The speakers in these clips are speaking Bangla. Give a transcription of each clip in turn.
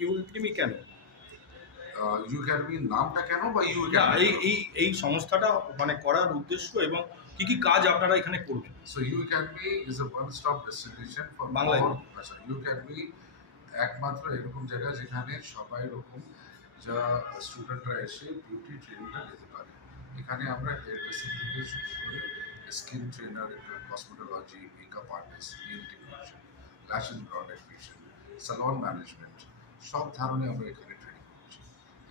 ইউ একাডেমি কেন? ইউ একাডেমির নামটা কেন বা ইউ না, একাডেমি? এই সংস্থাটা মানে করার উদ্দেশ্য এবং কি কাজ আপনারা এখানে করবেন? So U Academy is a one-stop destination for বাংলায় all. বলুন। আচ্ছা, U Academy একমাত্র এরকম জায়গা যেখানে সবাই রকম যা স্টুডেন্টরা এসে বিউটি ট্রেনিংটা নিতে পারে। এখানে আমরা হেয়ার ড্রেসিং থেকে শুরু করে skin trainer, cosmetology, makeup artist, nail technician, lash and brow technician, salon management সব ধরনের আমরা এখানে ট্রেনিং করছি।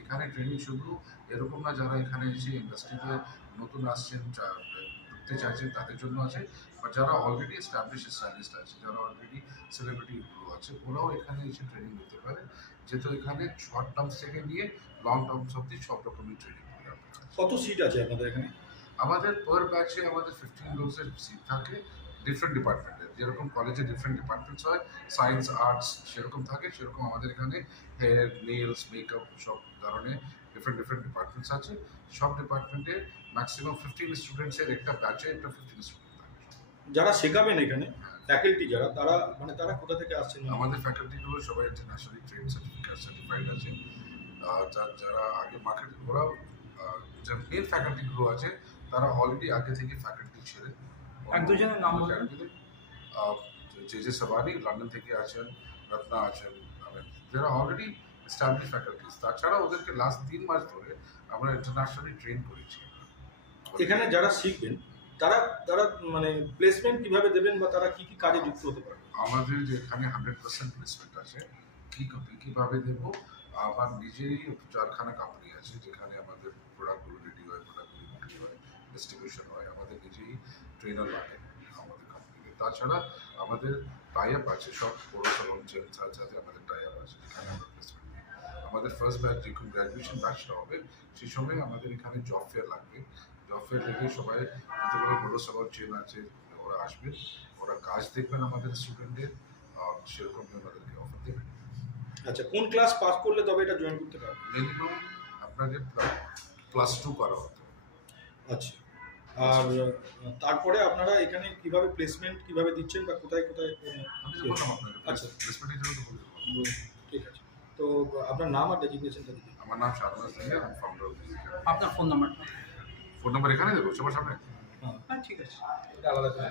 এখানে ট্রেনিং শুধু এরকম না যারা এখানে এসে ইন্ডাস্ট্রিতে নতুন আসছেন ঢুকতে চাইছেন তাদের জন্য আছে, বা যারা অলরেডি এস্টাবলিশ স্টাইলিস্ট আছে, যারা অলরেডি সেলিব্রিটিগুলো আছে, ওরাও এখানে এসে ট্রেনিং নিতে পারে। যেহেতু এখানে শর্ট টার্মস থেকে নিয়ে লং টার্মস অব্দি সব রকমের ট্রেনিং করে আমরা। কত সিট আছে আপনাদের এখানে? আমাদের পার ব্যাচে আমাদের 15 লোকসের সিট থাকে ডিফারেন্ট ডিপার্টমেন্টের। যেরকম কলেজে ডিফারেন্ট ডিপার্টমেন্টস হয়, সায়েন্স আর্টস সেরকম থাকে, সেরকম আমাদের এখানে হেয়ার, নেলস, মেকআপ সব ধরনের ডিফারেন্ট ডিফারেন্ট ডিপার্টমেন্টস আছে। সব ডিপার্টমেন্টে ম্যাক্সিমাম 15 স্টুডেন্টসের একটা ব্যাচে একটা 15 স্টুডেন্ট থাকে। যারা শেখাবেন এখানে ফ্যাকাল্টি যারা তারা কোথা থেকে আসছেন? আমাদের ফ্যাকাল্টিগুলো সবাই ইন্টারন্যাশনালি ট্রেন সার্টিফাইড আছে। যারা আগে মার্কেট ওরাও যে মেন ফ্যাকাল্টিগুলো আছে তারা অলরেডি আগে থেকে ফ্যাকাল্টি ছিলেন। এক দুজনের নাম বলুন। জে সবানি লন্ডন থেকে আছেন, রত্না আছেন, যারা অলরেডি এস্টাবলিশ ফ্যাকাল্টিস। তাছাড়া ওদেরকে লাস্ট 3 মাস ধরে আমরা ইন্টারন্যাশনালি ট্রেন করেছি। এখানে যারা শিখবেন তারা তারা মানে প্লেসমেন্ট কিভাবে দেবেন বা তারা কি কাজে যুক্ত হতে পারে? আমাদের যে এখানে 100% প্লেসমেন্ট আছে। কীভাবে দেবো, আমার নিজেরই চারখানা কোম্পানি আছে যেখানে আমাদের প্রোডাক্টগুলো রেডি হয়, প্রোডাক্টগুলো বিক্রি হয়, ডিস্ট্রিবিউশন হয়। আমাদের নিজেই ট্রেনার লাগে আমাদের কোম্পানিতে। তাছাড়া আমাদের টাই আপ আছে, সব বড় সালন চেনস সাথে আমাদের টাই আপ আছে যেখানে আমরা প্লেসমেন্ট দিই। আমাদের ফার্স্ট ব্যাচ যখন গ্র্যাজুয়েশন ব্যাচটা হবে সেই সময় আমাদের এখানে জব ফেয়ার লাগবে। জব ফেয়ার থেকে সবাই যতগুলো বড় সালন চেন আছে ওরা আসবেন, ওরা কাজ দেখবেন আমাদের স্টুডেন্টদের, সেরকম আমাদেরকে অফার দেবেন। আচ্ছা, কোন ক্লাস পাস করলে তবে এটা জয়েন করতে পারবে? মিনিমাম আপনাকে +2 করা হতে হবে। আচ্ছা, আর তারপরে আপনারা এখানে কিভাবে প্লেসমেন্ট কিভাবে দিচ্ছেন বা কোথায় কোথায়? আমি তো বললাম আপনাকে আচ্ছা, প্লেসমেন্টের জন্য তো বলতে পারবো। ঠিক আছে। তো আপনার নাম আর ডেজিগনেশনটা দিন। আমার নাম শাহনাজ সিং, আমি ফাউন্ডার অফ দিস। আপনার ফোন নাম্বারটা? ফোন নাম্বার এখানে দেবো সবার সামনে? হ্যাঁ, হ্যাঁ, ঠিক আছে। এটা আলাদা করে।